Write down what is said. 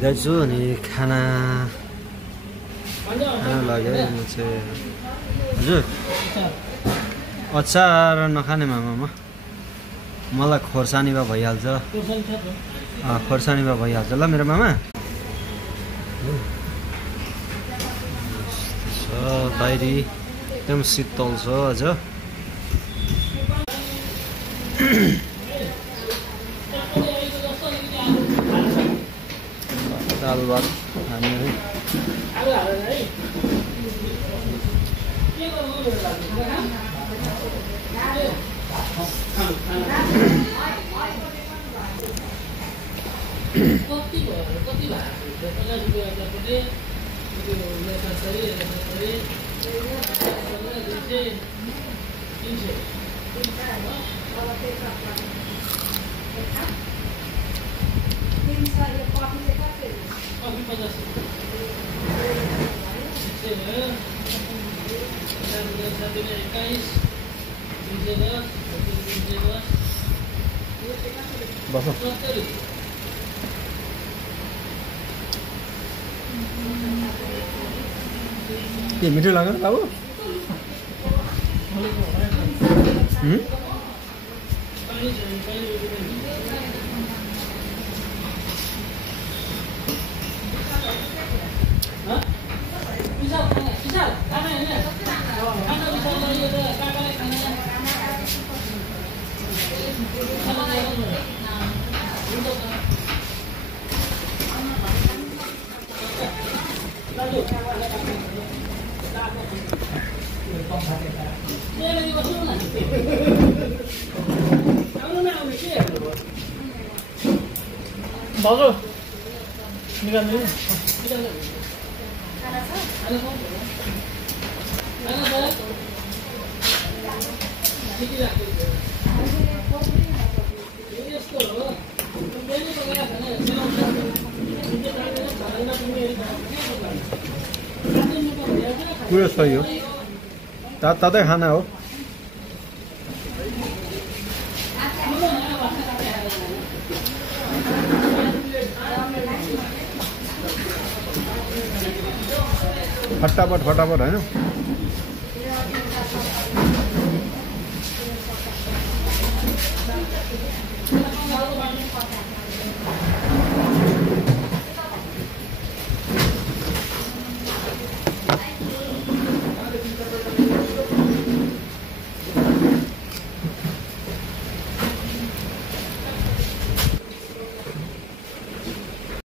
जान्छु अनि खाना लाग्यो है। म चाहिँ हजुर अचार नखाने मामामा मलाई खोर्सानी भए भइहाल्छ। खोर्सानी भए भइहाल्छ ल मेरो मामा। बाहिरी एकदम शीतल छ अझ। दाल भात खाने है। के मिठो लाग्यो बाबु? भाउजू निकाल्नु पुरो सही हो। तातै खाना हो। फटाफट होइन।